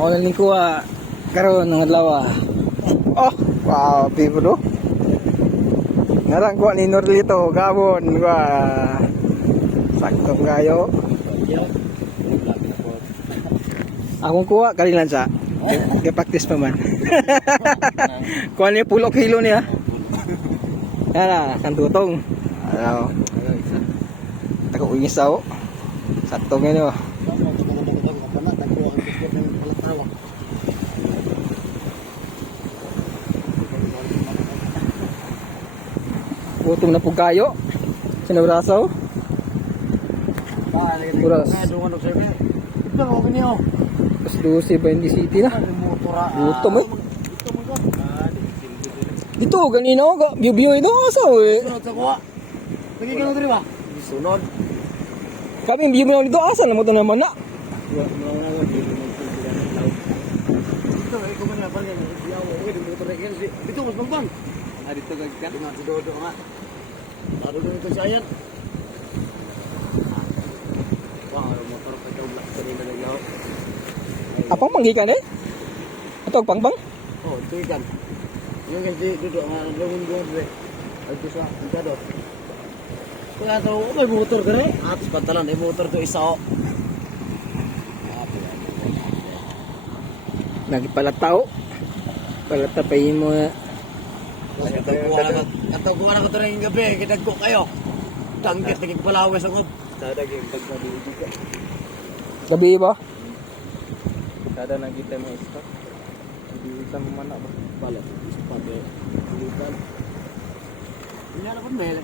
Maulan ni kuha karon ng adlaw. Oh, wow, people do. Ngarang kuha ni Norlito, gabon kuha. Saktong kayo. Akong kuha kalilan sa. Gapaktis pa man. Kuha ni pulo kilo niya. Yan kan tutong. Ano? Tako isaw. Saktong ini oh. Gutom na po kayo. Sinabrasaw. Puras. Pas 12 ba yung city na? Gutom eh. Dito, ganina ako. Biyo-biyo ito. Asaw eh. Sunod sa kuha. Lagi ka na ito ba? Sunod. Kami biyo-biyo dito. Asa na mo ito naman na? Dito, ikaw man na. Parang motor na yan. Dito, mas bangbang. Dito ka. Dito nga. Lalo doon ito siya yan. Wow, motor pa ito. Kanina naglaw. Apang manggikan eh? Atau pang-pang? Oh, ito ikan. Yung kasi duduk nga. Lungun-lungun dito. Ito sa pagkado. Kaya ito, may motor ka rin. Atas pantalan. May motor ito isa o. Nagpalataw. Palatapayin mo na. Kataguan ako ito rin yung gabi. Kitagko kayo. Tanggit, naging palawes ako. Sada yung pagkabilig ka. Gabi ba? Kada nakita mo stock. Hindi kita mo mana ba? Balik. Pati. Hindi ba? Hindi na ako may